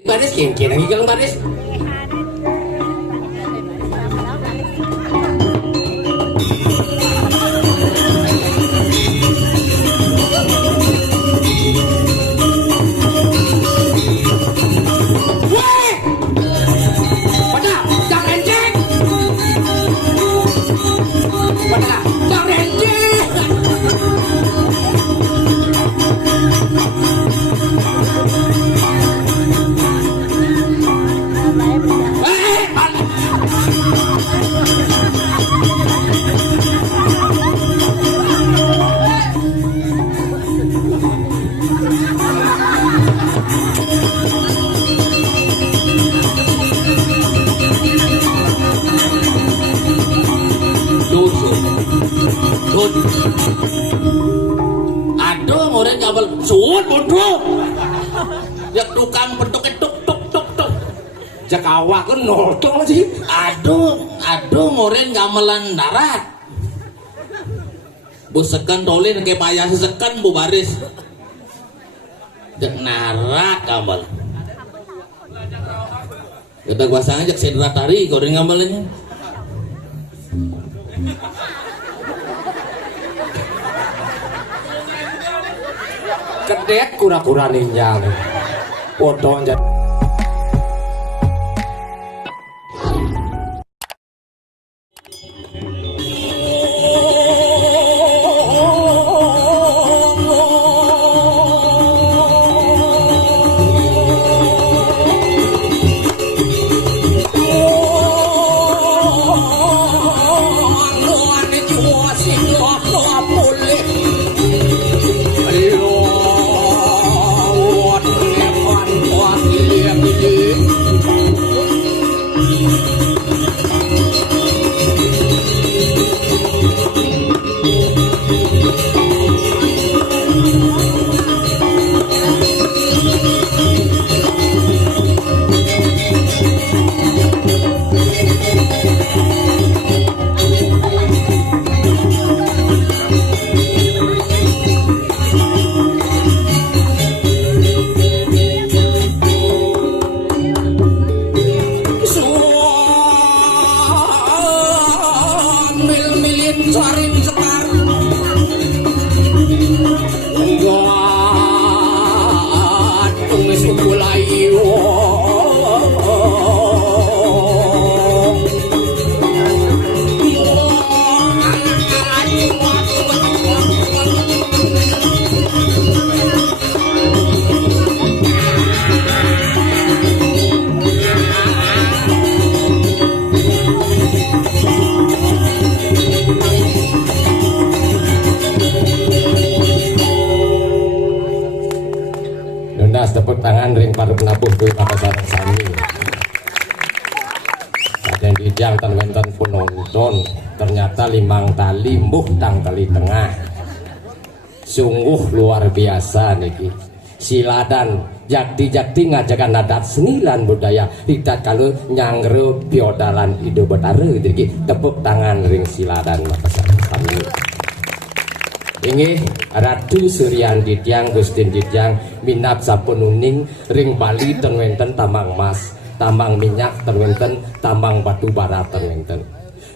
Baris kian lagi kalau baris. Aduh, murid ngabel suut bodoh. Ya tukang bentuk tuk tuk tuk tuk. Jakawa kan nodong sih. Aduh, murid gamelan darat. Bu sekan tolin ke payah sekan bu baris. Dek narak gamel. Kita kuasanya jak sedra tari goreng gamelannya. Kedek kura-kura ninja foto aja. Tepuk tangan ring para penabuh kuwi papasaran sami. Saden dijang ten wonten penonton ternyata limang tali mbuh tang tali tengah. Sungguh luar biasa niki. Siladan jakti-jakti ngajakan adat seni lan budaya tidak kalau nyangre biodalan Ido Betara iki. Tepuk tangan ring siladan papasaran sami. Inggih Ratu Suryandi Diang Gustin Dijang minat sapununing ring Bali ten wenten tambang emas, tambang minyak ten wenten, tambang batu bara ten wenten.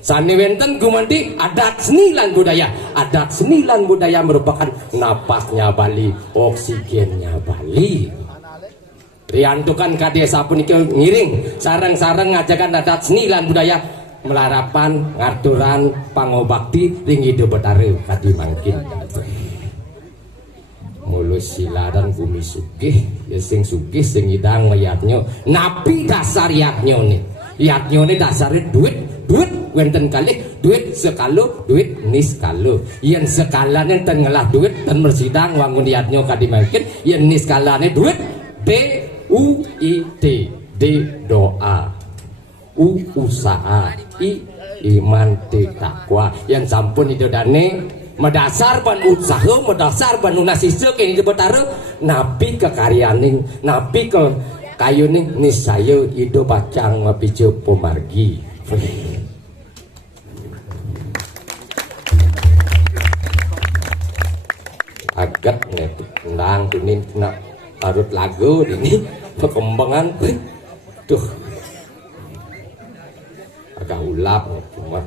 Sani wenten gumanti adat seni lan budaya. Adat seni lan budaya merupakan napasnya Bali, oksigennya Bali. Riantukan kade sapunika ngiring sareng-sareng ngajakan adat seni lan budaya melarapan ngaturan pangobakti ring Ido Betara kadi mangkin. Mulus siladan bumi sugih ya sing sugih sing idang mayatnya napi dasar yatnya nih. Yatnya nih dasarnya duit wenten kalih duit sekalo duit nis kalo yen sekalane ten ngelah duit ten mersidang wangun yatnya kadi mangkin yen nis kalane duit DUIT D doa usaha iman takwa yang sampun itu dane medasar pan usaha medasar pan nasisa kini Betara napi ke karyaning napi ke kayuning nisaya Ido pacang mapijo pomargi. Agak nih tendang tunin nak tarut lagu ini perkembangan tuh agak ulap cuma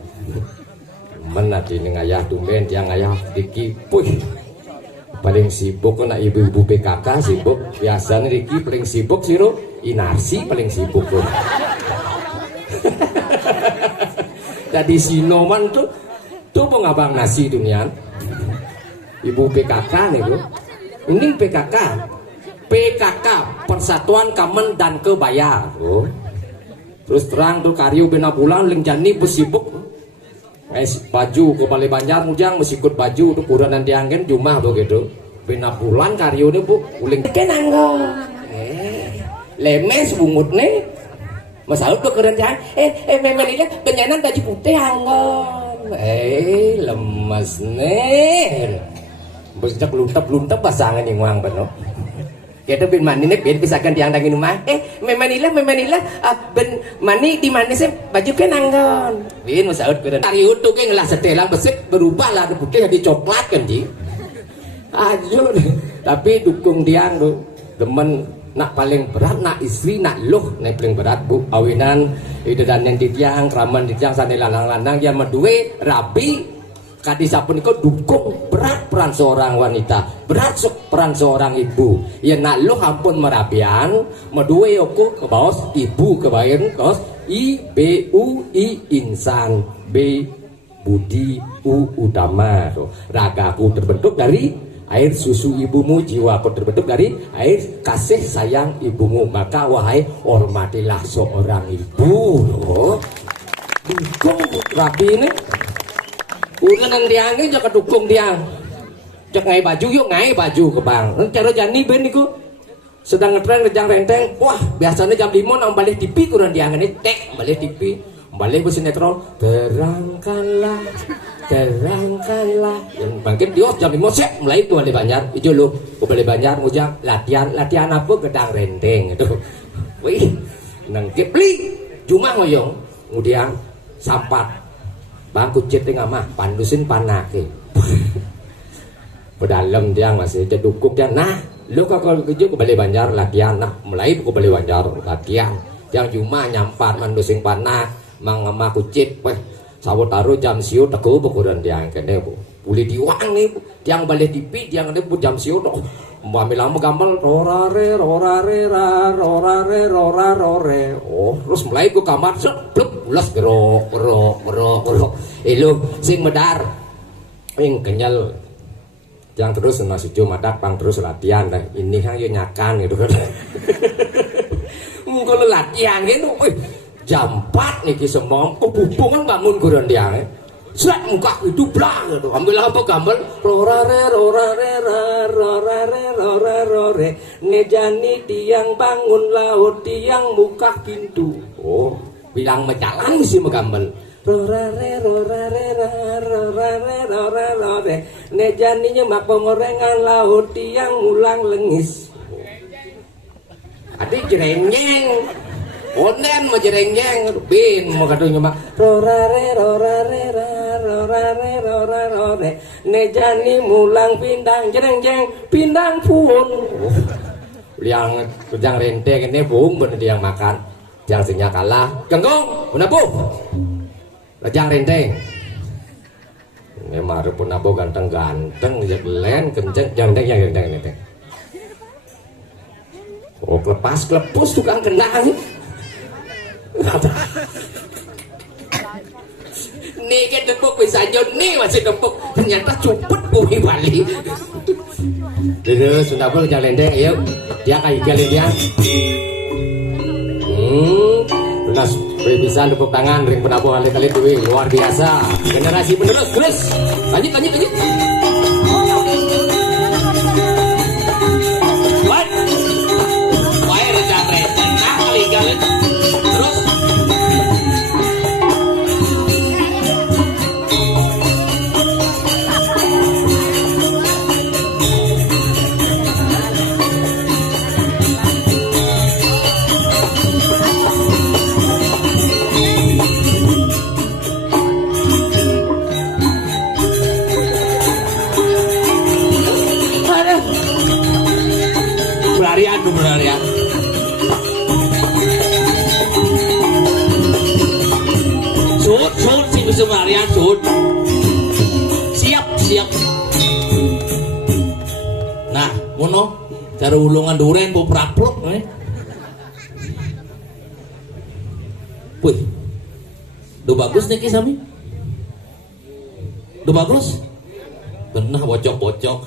nanti ini ayah tumben yang ayah Diki puih paling sibuk kena ibu-ibu PKK sibuk biasanya Diki paling sibuk sih lo Inarsi paling sibuk tuh jadi Sinoman tuh pengabang nasi dunia ibu PKK nih tuh ini PKK Persatuan Kamen dan Kebaya oh. Terus terang tuh karyo bena bulan ling jani besibuk baju ke Balai Banjar mujang mesikut baju tuh kurang nanti angin jumah begitu bena bulan karyo nih bu uling kenanggo lemes bungut nih masalah tuh keren jangan memang ini penyanan baju putih anggon lemes nih besok luntep pasangan yang uang penuh kita bin mani nih bin pisahkan tiang daging rumah memanilah ben mani di mana sih baju kan anggon bin masalah keren hari itu kan ngelah setelang besek berubah lah putih jadi coklat kan ji aduh tapi dukung tiang tuh demen nak paling berat nak istri nak loh nak paling berat bu awinan itu dan yang ditiang keraman ditiang sana lanang-lanang yang medue rapi kadisa pun ikut dukung berat peran seorang wanita berat peran seorang ibu ya nak lo ampun merapian medue aku ke bawah ibu kebayan kos I B U I insan B budi U utama ragaku terbentuk dari air susu ibumu jiwaku terbentuk dari air kasih sayang ibumu maka wahai hormatilah seorang ibu dukung rapi ini udah nang tiangnya jangan dukung tiang jangan ngai baju yuk ngai baju ke bang cara jani ben niku sedang ngetren rejang renteng wah biasanya jam 5 nang balik TV kurang tiang ini tek balik TV balik ke sinetron terangkanlah yang bangkit dios jam 5 sek mulai itu Balai Banjar itu lo ke Balai Banjar ngujang latihan apa gedang renteng itu wih nang kepli cuma ngoyong kemudian sampat bangku ceting mah pandusin panake pedalam dia masih cedukuk dia nah lu kalau kerja ke Balai Banjar latihan nah mulai ke Balai Banjar latihan yang cuma nyampar mandusin panak mangama kucit weh sawut taruh jam siu teku bukuran dia kene bu boleh diwang nih tiang balik TV tiang ini bu jam siu tuh ambil lama gambar rorare oh terus mulai ku kamar bluk ulas gerok lu sing medar yang kenyal yang terus masih cuma datang terus latihan dah ini hanya nyakan gitu kan kalau latihan gitu jam 4 nih semua kebubungan bangun kurang dia Sret muka itu blang gitu. Ambil apa gambar rorare ngejani tiang bangun laut tiang muka pintu. Oh, bilang mecalan sih menggambar. Rorare ngejani nyemak pengorengan laut tiang ulang lengis. Adik jerengjeng. Onen mau jerengjeng bin mau katanya mak rorare nejani mulang pindang jerengjeng pindang pun yang kejang rente ini bung bener dia makan yang sinya kalah genggong punabu kejang rente ini maru punabu ganteng jeglen kenceng yang rente oh klepus tukang kenang nih kan dempuk bisa nih masih dempuk ternyata cupet bumi Bali terus sudah boleh jalan deh yuk dia kayak kalian dia benas bisa tepuk tangan ring penabuh kali-kali tuh luar biasa generasi penerus terus lanjut wah rejang rejang nah kali-kali terus semarian sud. Siap. Nah, ngono cara ulungan duren po praplok Wih. Do bagus nih kisami. Do bagus. Pernah bocok-bocok.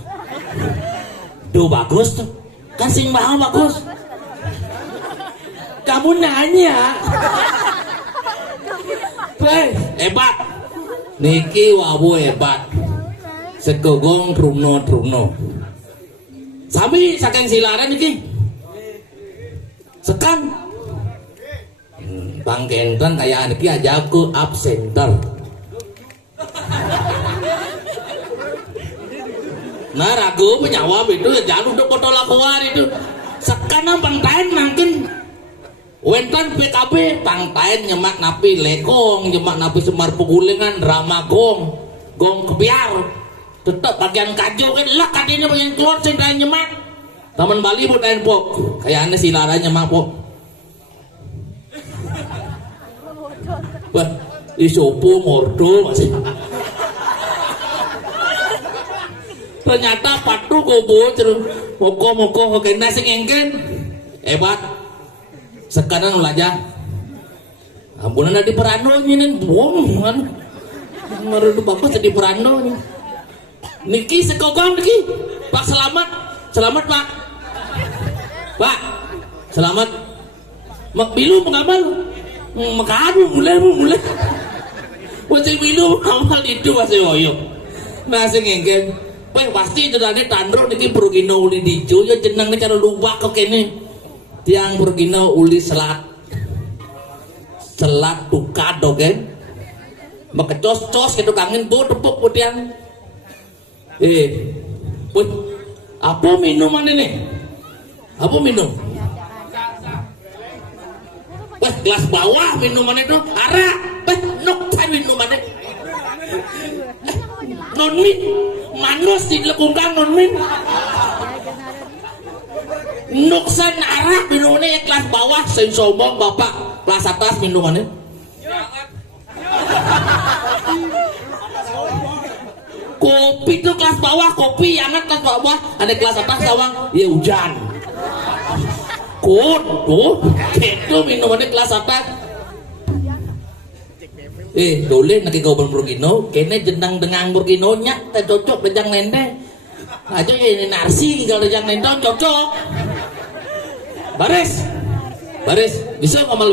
Do bagus tuh. Kan sing mahal bagus. Kamu nanya. Hebat. Niki wabu hebat. Segogong trumno. Sami saking silaran niki. Sekan. Bang Kentang kayak niki aja ke absenter. Nah ragu menjawab itu jangan udah foto lakuan itu. Sekarang pangtain mungkin Wentan PKB pangtain nyemak napi lekong, nyemak napi semar pegulingan, drama gong kebiar. Tetap bagian kajo kan lah katanya bagian keluar sendiri nyemak. Taman Bali butain pok, kayak aneh silaran nyemak pok. Wah, isopo mordo masih. Ternyata patu gobo terus moko kena sing engken hebat. Sekarang ulaja ampunan di perano nyinen buang kan ngarudu bagus di perano niki sekogong niki Pak selamat Pak selamat mak bilu mengamal makadu mulai masih bilu mengamal itu masih oyo masih ngengken pasti itu tadi tandro niki perugino uli dijo ya jenang cara lubak kok kene tiang perugino uli selat tukado kan makecos gitu kangen bu tepuk bu tiang apa minuman ini apa minum gelas bawah minuman itu arak nok saya minuman itu nonmin manus di lekungkang nonmin nuksan arak minumannya kelas bawah sing sombong bapak kelas atas minumannya kopi itu kelas bawah kopi hangat kelas bawah ada kelas atas sawang ya hujan tuh itu minumannya kelas atas doleh nak kau berburgino kene jenang dengang burgino nyak tak cocok dejang nende aja ya ini narsi kalau dejang nende cocok baris bisa ngamal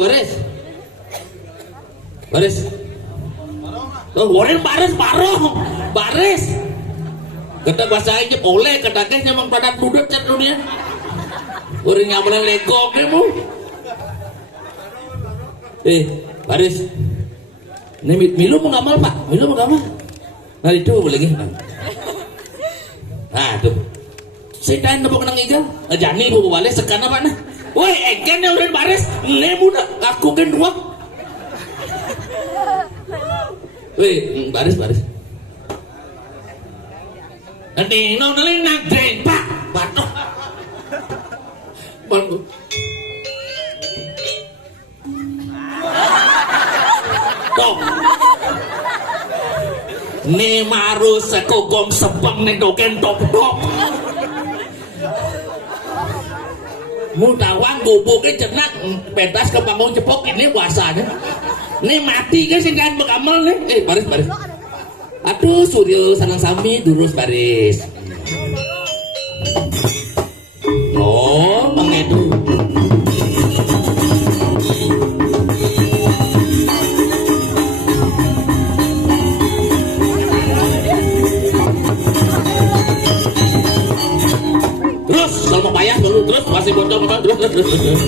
baris lo warin baris kata bahasa aja oleh kadang memang pada duduk cat dunia warin ngamalan legok kamu baris ini milu mau ngamal pak nah itu boleh lagi nah tuh saya tanya kenang igal jani bu balik sekarang apa nah woi engken yang udah baris nemu nak aku kan dua baris nanti nolin nageng pak batok bangku Dok. Ni maru sekogong sepeng nendoken tok. Mudawang gubuknya cenak pentas ke panggung cepok ini puasanya. Ini mati kan sing kan bekamal nih. Baris. Aduh Suryo sanang sami durus baris. Oh, mengedu. Kalau mau payah dulu terus masih bocor terus.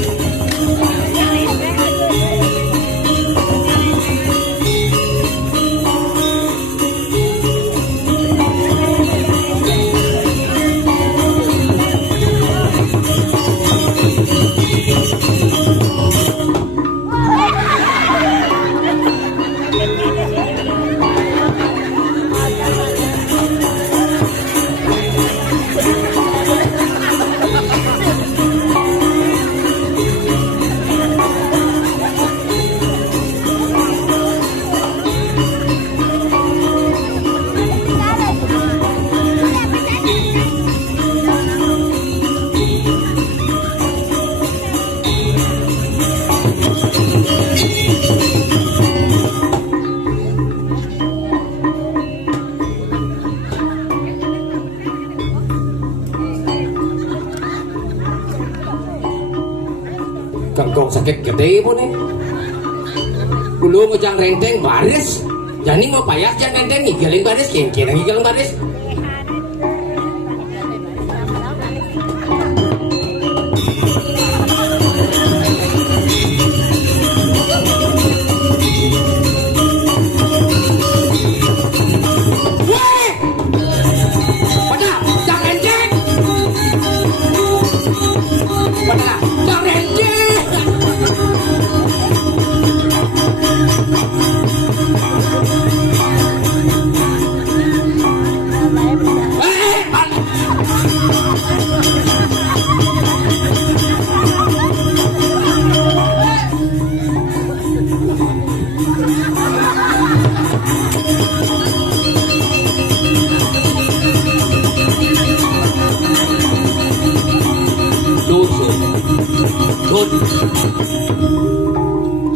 kengkong sakit gede pun nih. Dulu ngejang renteng baris. Jadi mau payah jangan renteng ngigelin baris, kengkeng ngigelin baris.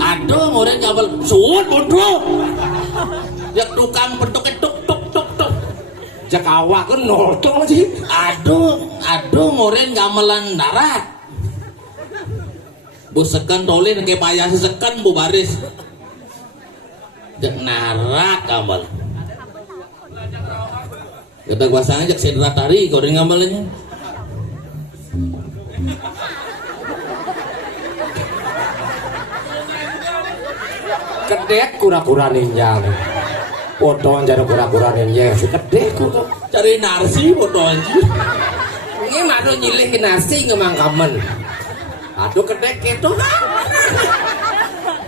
Aduh, ngoren nyabel suwun bodoh. Ya tukang bentuknya tuk tuk tuk tuk. Jak awak kan nodong sih. Aduh, ngoren gamelan darat. Bu sekan tolin ke payah sekan bu baris. Jak narak gamel. Kita kuasanya jak sedra tari ngoren gamelnya. Kedek kura-kura ninja nih. Foto jadi kura-kura ninja si kedek kudu Cari narsi foto anjir. ini malu nyilih ke nasi ngemang kamen. Aduh kedek itu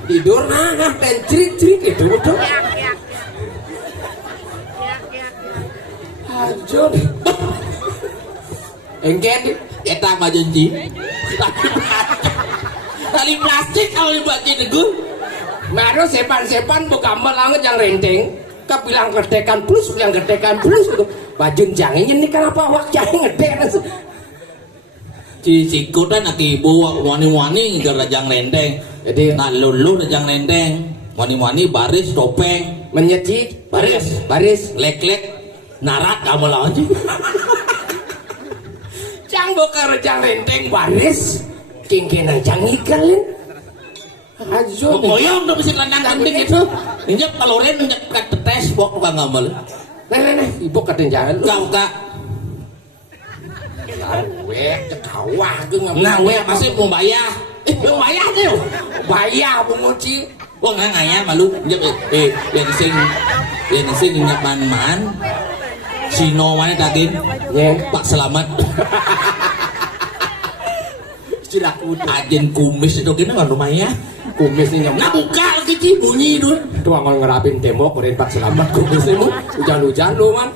tidur nah pencrit-crit itu betul. Aduh engken Eta mah janji. Tali plastik kalau dibaca nego. Maru sepan-sepan buka melanget yang renteng. Kebilang gedekan plus, bilang gedekan plus itu. Bajun jangan ini kenapa awak jangan ngedek. Si kuda nak ibu wani-wani gerajang lendeng. Jadi Nah lulu rajang lendeng. Wani-wani baris topeng. menyecik baris Lek-lek narak kamu lawan sih. cang buka rejang renteng baris kingkenan cang ikalin. Ajo Moyong tuh bisa kandang kambing itu. Injak kalorin injak kat tetes bok tukang gamel. Nah, ibu katen jangan lu. Kau kak. Wek kawah ge Nah we masih mau bayar. mau bayar tuh. Bayar bunguci. Wah nggak ngaya malu. Injak bensin injak man. Sino mana tadi? Nye. Pak Selamat. Cilaku Ajen kumis itu kena kan rumahnya. kumis ini Nah buka lagi bunyi itu. tuh angol ngerapin tembok keren Pak Selamat kumis ini hujan-hujan lu man.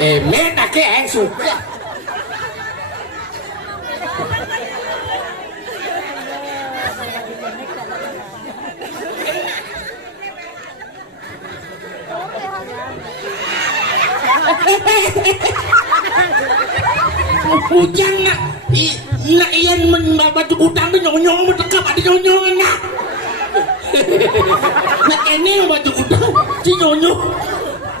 Men ake yang suka. Hujan nak iyan baju utang nyong-nyong mentekap ada nyong-nyong nak. Nak ini baju utang si nyong-nyong.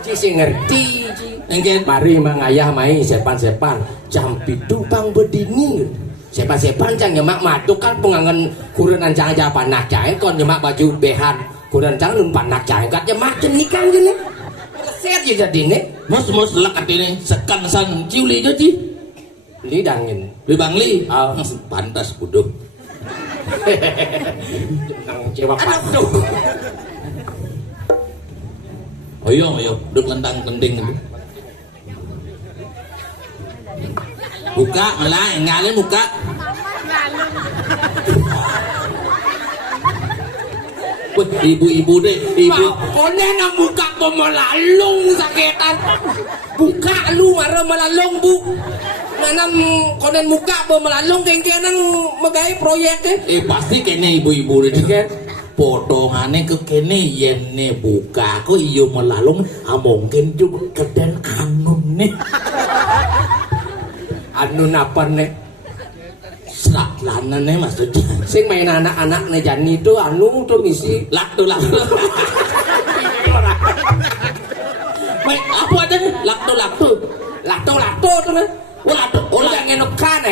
Ci ngerti ci. Engken Mari mangayah mai sepan-sepan jam 7 pang bedini. Sepan-sepan cang nyemak madu kan pengangen kurenan cang aja panak cang kon nyemak baju behan kurenan cang nun panak cang kat nyemak cenikan gini. Keset je jadi nih. mos lekat ini sekan san ciuli jadi. Lidangin. Li Bangli. Ah. Pantas bodoh. Nang cewek padu. Ayo, duduk lentang kending itu. Buka, malah ngalih buka. Wah, ibu-ibu deh, ibu. Kone nang buka pemelalung sakitan. Buka lu marah melalung bu. Nanam konen muka pemelalung kengkenan megai proyek deh. Pasti kene ibu-ibu deh kan. Potongane ke kene yene buka kok iyo melalung mungkin juga keden anun nih. Anun apa nih? Serak lanan nih maksudnya. Sing main anak-anak nih jani itu anu tuh misi Laktu. Main apa aja nih? Laktu. lato tuh kan. Laktu. Udah ngenok kan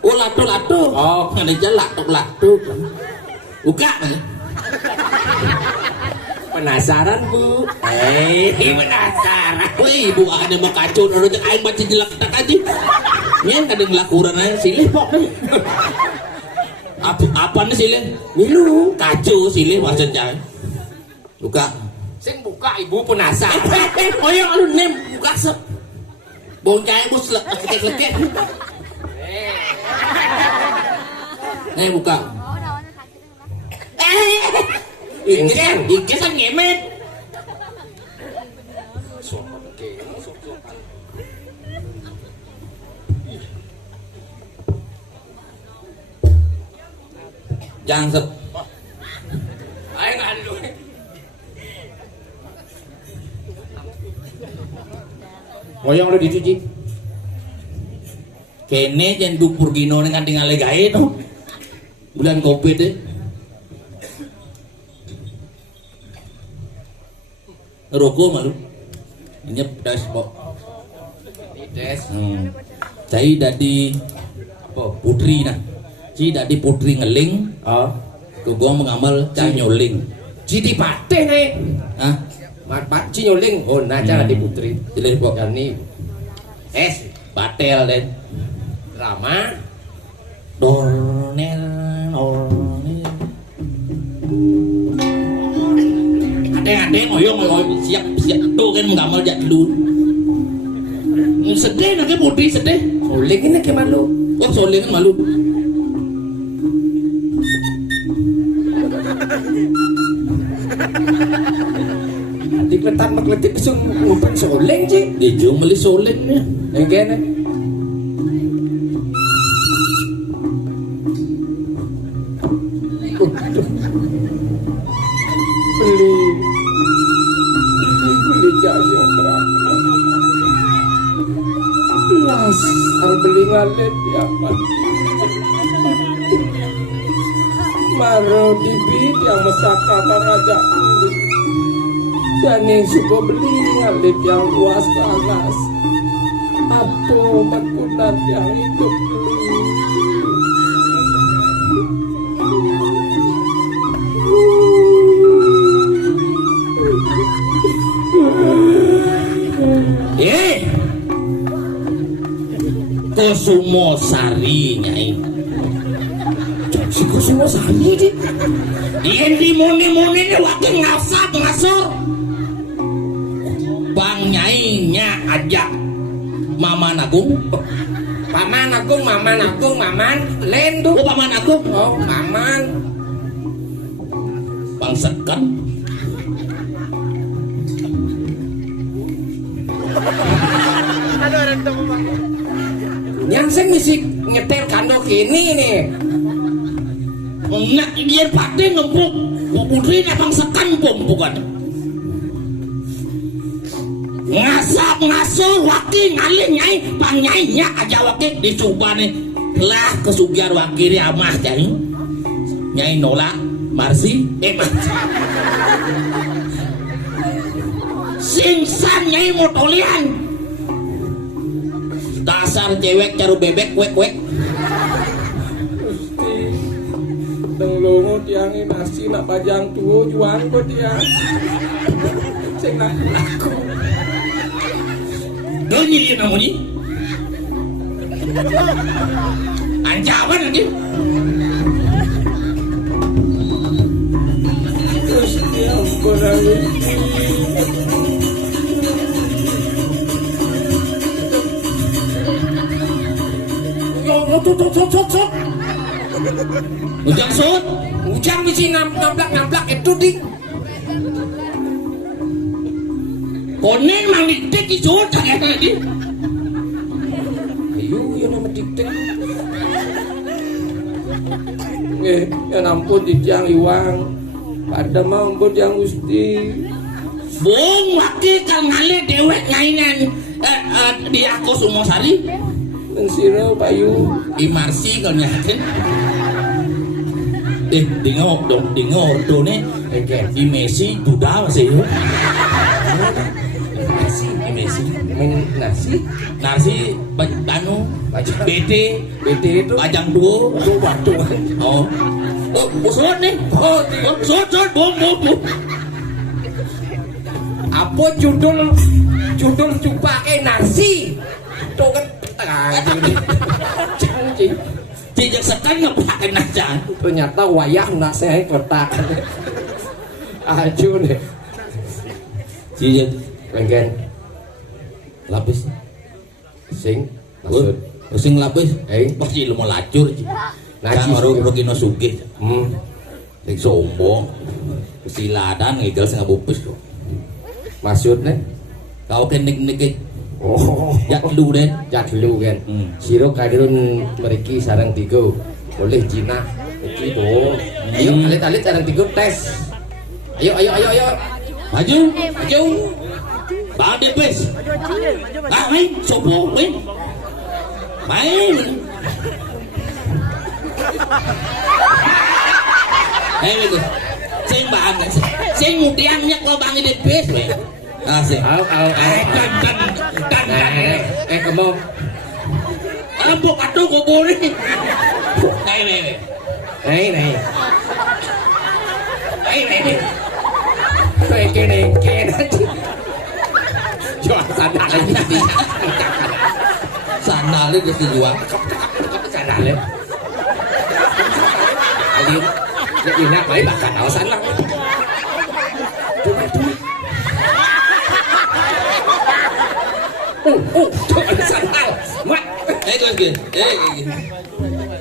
Oh lato-lato. Oh. Ada jalan lato-lato. Buka. Penasaran Bu? Penasaran. Wih, ibu ada mau kacau orang aing baca jelek tak aja. Nyen kadang lakuran aja silih pok deh. Apa nih silih? Milu. Kacau silih maksudnya. Buka. Sing buka ibu penasaran. Oh yang lu nem buka se. Boncay bos lekek-lekek. Nih buka. Ingkesan ngemet. Jangan set. Ayo ngadu. Moyong lo dicuci. Kene jangan dupur gino dengan tinggal legae tuh. Bulan kopi deh. Rokok malu. Ini pedas pok. Des. Saya dari apa putri nah. Ci dari putri ngeling. Oh. Kugong mengamal cai nyoling. Jadi pateh nih. Hah? Mat cinyoling. Oh, nah cara di putri. Jelas pok. Dan ini Patel den. Rama. Dornel. Ada ngoyong siap tuh kan mengamal jak dulu. Sedih nak putri sedih. Soling ini ke malu. Oh soling kan malu. Dikletan makletik kesung ngupen soling sih. Dijung beli soling nih. Yang kene. Beli jadi orang. Las, beli ngalet ya Pak. Maro dibit yang mesakatan ada. Dan yang suka beli ngalit yang luas panas. Apa makunat yang itu beli. Kusumo Sari nyai. Si Kusumo Sari di. Yen dimuni-muni ini wakil ngasap ngasur. Bang nyai nya ajak Mama Agung. Paman Agung, Maman Lendu. Oh Paman Agung. Oh, Maman. Bang Seken. Yang saya misi ngetel kandok ini nih. Nak dia pati ngempuk. Putri na Bang Seken bukan. Ngasap ngasuh waki ngalih nyai Bang nyai nya aja waki dicoba nih. Lah kesugihan waki amah jadi. Nyai nolak Marsi Singsan nyai motolian. Dasar cewek caru bebek wek. Teng lungo tiang ini nasi nak pajang tuo juang kok tiang. Sing nak laku. Donyi dia namanya. Ancaman nanti. Terus dia kurang. Tot. Ujang sud. Ujang misi ngamplak itu di. Konen mang diktek di sud tak tadi. Ayo ya nama diktek. Ya ampun dijang iwang. Pada mau ampun yang gusti. Bung wakil kang ngalih dewek ngainan di aku Sumosari. Sira Bayu Imarsi kau nyakin. Dengar dong nih. Imesi duda masih. Imesi. main nasi. Nasi anu BT itu Bajang Duo. batuan. Oh. Oh, suut nih. Oh, suut, bom. Apa judul cupake nasi? Tuh kan janji. Tidak sekan ngepakai najan. Ternyata wayang nasi kotak. Aju nih. Tidak Lenggen lapis. sing maksud Sing lapis. Pasti lu mau lacur. Najis. Rogino sugih. Sing sombong. Siladan ngigel sing ngabupis kok. Maksudnya Kau kenik-nik. oh Jak lu deh. jak dulu kan siro kadirun meriki sarang tiga boleh jinak iki do ayo alit-alit sarang tiga tes ayo Maju. Bang Depes. Main, sopo, main. Bagus. Sing bang, sing mudiannya kau Bang Depes, we. Asik. Dan. Kamu Empuk atuh kubur ni. Nei. Kene jual sandal lagi Sandal itu dijual. sandal jadi nak baik bakal alasan lah ada sandal mat Guys.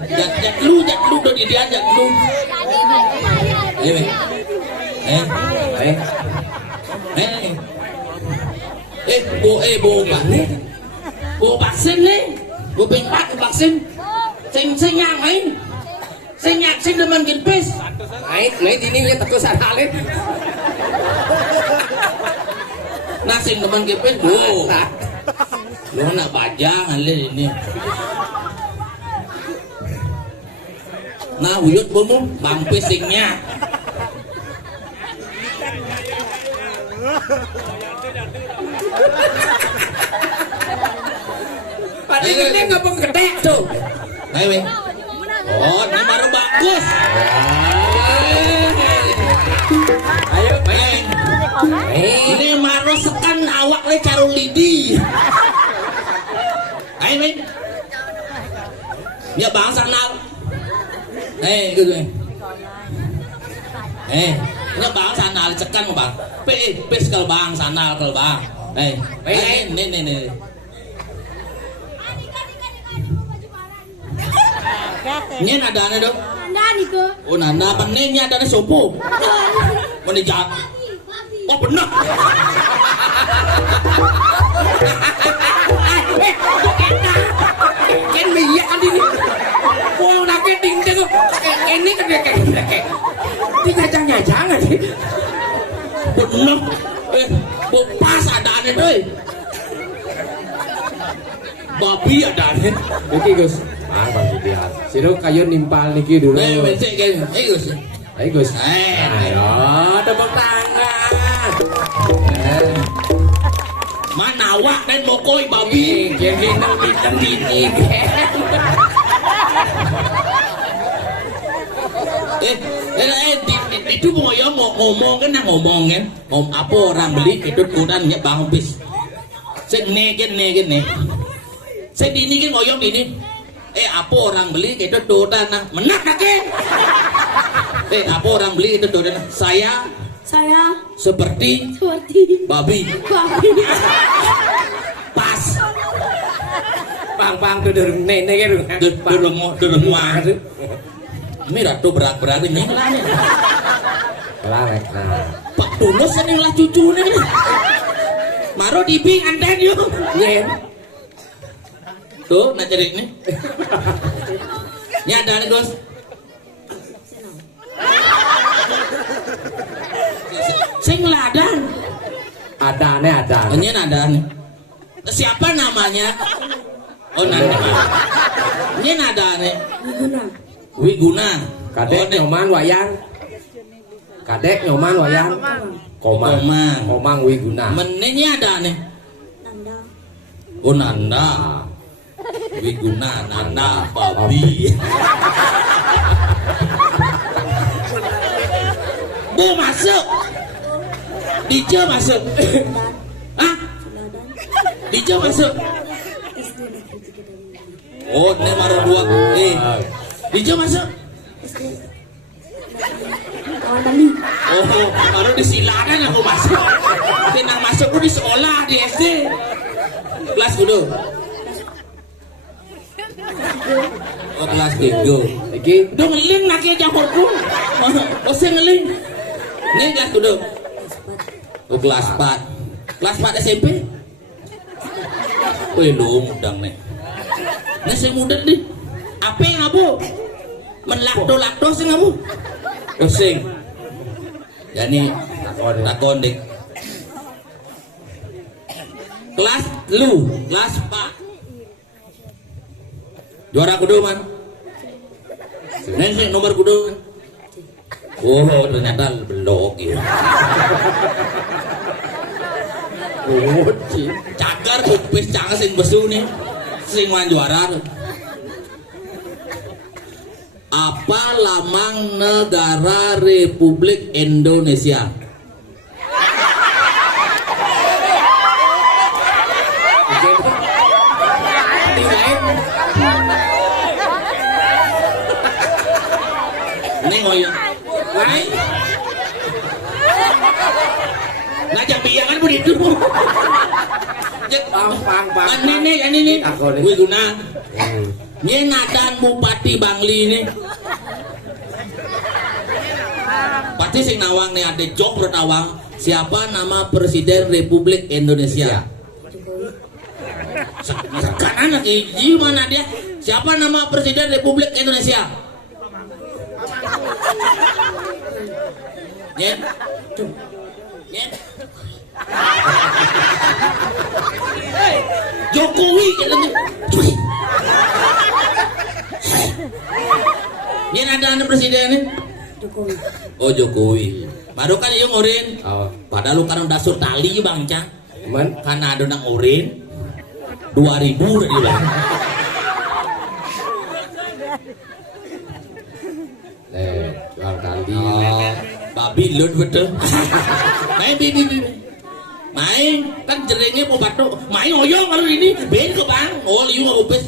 Jak lu do di dia jak lu. Bo vaksin nih. Bo pengpat vaksin. Sing nyang main. Sing demen genpes. naik ini lihat aku sandalin Nah sing demen genpes bo. Lu nak bajang ale ini. Nah uyut bomu bangpes singnya. Padahal ini nggak gede tuh. Ayo, oh, ini baru bagus. Ayo, Ini baru sekan awak le karo lidi. Ayo, Ming. Ya bang sanal. Gitu. Ini bang sanal sekan bang. Pes kalau bang sanal kalau bang. Nih. Ini ada dong. Nani ko? Oh nana panenya ada sopo. Mau dijak. Oh benar. Kan minyak kan ini. Wong nake ting-ting kok. Ini kan kayak. Ini jangan sih. Benar. Pas ada aneh deh. Babi ada aneh. Oke Gus. Bang Budian. Siro kayu nimpal niki dulu. Becek kan. Gus. Ayo Gus. Ayo tepuk tangan. Mana awak dan mokoi babi. Jadi nang ini. Itu mau ngomong kan apa orang beli itu kurangnya bang bis. Saya negen nih. Saya dini kan ngoyong ini. Apa orang beli itu dodana menak lagi. Apa orang beli itu dodana. Saya seperti babi. Pas. Bang dudung nenek Dudung wah. Ini ratu berat ini lah nih. Pelawek. Pak Tulus ini lah cucu nih. Maro diping anten yuk. Nyen. Tuh, nak cerik nih. Ini ada nih, Gus. Sing ladan. Ada. Ini ada nih. Siapa namanya? Oh, nanti. Ini ada nih. Wiguna. Kadek nyoman wayang. Komang Wiguna. Menenya ada nih. Oh Nanda. Wiguna Nanda babi. Bu masuk. Dijo masuk. Hah? Dijo masuk. Oh, ini marah dua. Dijo masuk. Oh, baru di silakan aku masuk. Tenang masuk aku di sekolah di SD. Kelas kudu. Oh, kelas 3. Iki Dong ngeling nake jamurku. Oh, saya ngeling. Ini kelas kudu. Oh, kelas 4. Kelas 4 SMP. Wih, lu mudang nih. Ini saya muda nih. Apa yang abu? Menlakdo-lakdo sih abu. Oh, sing. Jadi takon dik. Kelas lu, kelas 4. Juara kudu man. Neng nomor kudu. Oh, ternyata belok ya. Oh, cakar kupis cakar sing besu nih. Sing wan juara. Apa lamang negara Republik Indonesia? Ini ngoyo. Wai. Ngajak biyangan begitu. pang. Ini. Gue guna. Nyenadan Bupati Bangli ini. Pasti sing nawang nih ada jok bertawang. Siapa nama Presiden Republik Indonesia? Sekarang lagi mana dia? Siapa nama Presiden Republik Indonesia? Nyen. Jokowi katanya. Nyen ada presidennya? Jokowi. Oh Jokowi. Baru kan yung urin. Oh. Padahal lu kan udah sur tali bang Cang. Man, Karena ada nang urin 2000 tadi bang. jual tali. Babi lut betul. Main bibi. Main kan jeringnya mau batu. Main oyong kalau ini ben ke bang. Oh liu nggak upes.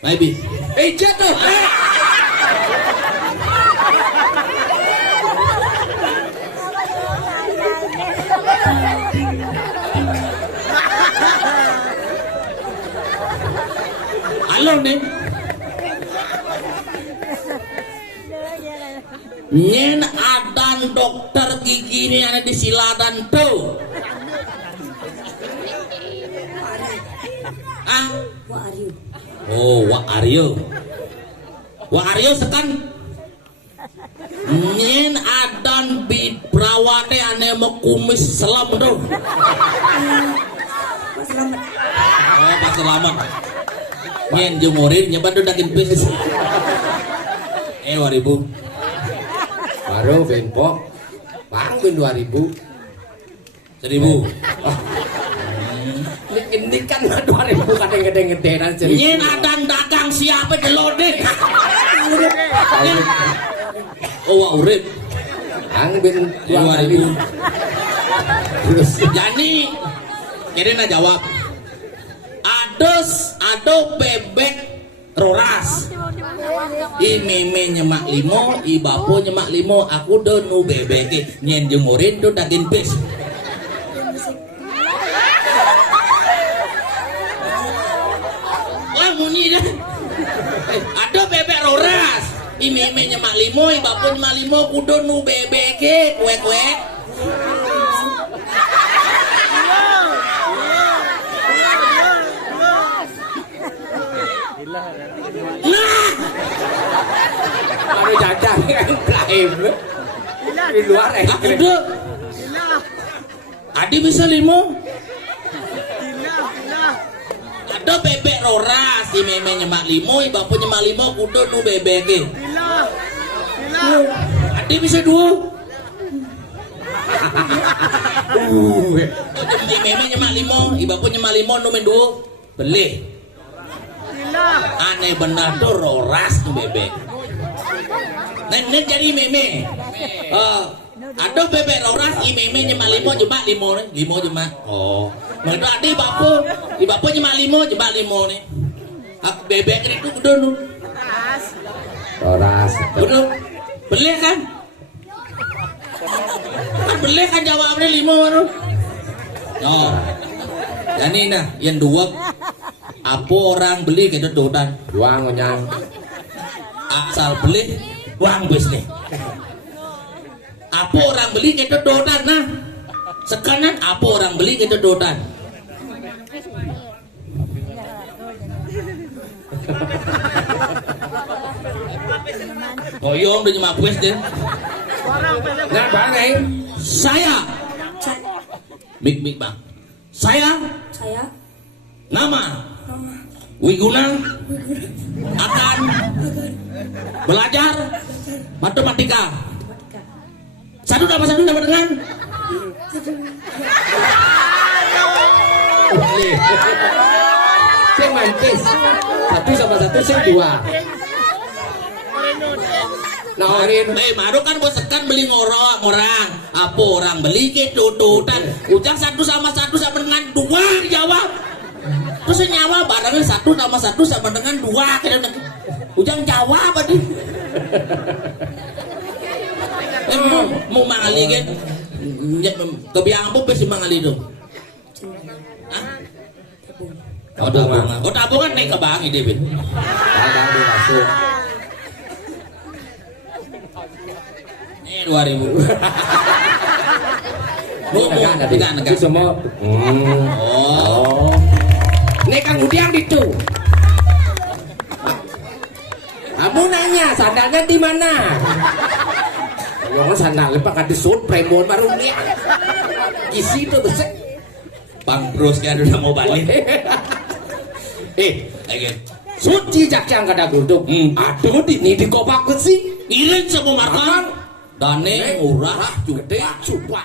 Main bi. Jatuh. Halo nih. Nyen adan dokter gigi ini ada di Siladan tuh. Ah? What are you? Oh, what are you? What are you sekan? Nyen adan bid perawate ane kumis selam tuh. Pak Selamat. Oh, Pak Selamat. Nyen jumurin nyebat udah pis. 2000. Baru benpok. Bang ben 2000. 1000. Ini kan 2000 kadang gede-gedean sih. Nyen adan dagang siapa delode? Oh, wah urip. Bang ben 2000. 2000. Terus Jadi, kira jawab. Ado bebek roras. I meme nyemak limo, i bapo nyemak limo, aku do nu bebek nyen jemurin tuh daging pis. Wah muni dah. Ado bebek roras. I meme nyemak limo, i bapo nyemak limo, kudo nu bebek kue. Nah, baru jajan kan Ibrahim. Di luar aku do. Adi bisa limo. Ada bebek roras, si meme nyemak limo, bapu nyemak limo, kudo nu bebek. Adi bisa 2. Jadi meme nyemak limo, ibu pun nyemak limo numen dua beli. Aneh benar tuh roras tuh bebek. Nen jadi meme. Aduh bebek roras i meme nyemak limo jemak. Oh, mereka ada ibu nyemak limo nih. Bebek itu udah nu. Roras. Udah beli kan? Beli kan jawabnya limo baru. Oh, dan ini nah yang dua. Apa orang beli ke dodotan? Uang nyang. Asal beli uang bisnis. Apa orang beli ke dodotan nah? Sekarang apa orang beli ke dodotan? Oh iya om udah nyemak kuis deh. Nah bareng. Saya Big bang. Saya nama Wiguna akan belajar matematika. Satu sama dengan Sing mantis. Satu sama satu sing dua. Nawarin. Baru kan bosekan beli orang. Apa orang beli ke tututan. Ujang satu sama dengan dua dijawab. Terus nyawa barangnya satu sama dengan dua. Ujang jawab tadi. Mau mangali kan? Kebiang apa sih mangali itu? Oh tabungan naik ke bank ini bin. Masuk. Ini 2000. Itu semua. Oh. Ini Kang Udiang itu. Kamu nanya sandalnya di mana? Yang sandal lepas kan disut premon baru lihat. Isi itu besar. Bang Brosnya udah mau balik. Ayo. Suci jakjang kada guduk. Aduh di kopak besi. Irit sama makan. Dane murah, Gede, cupak.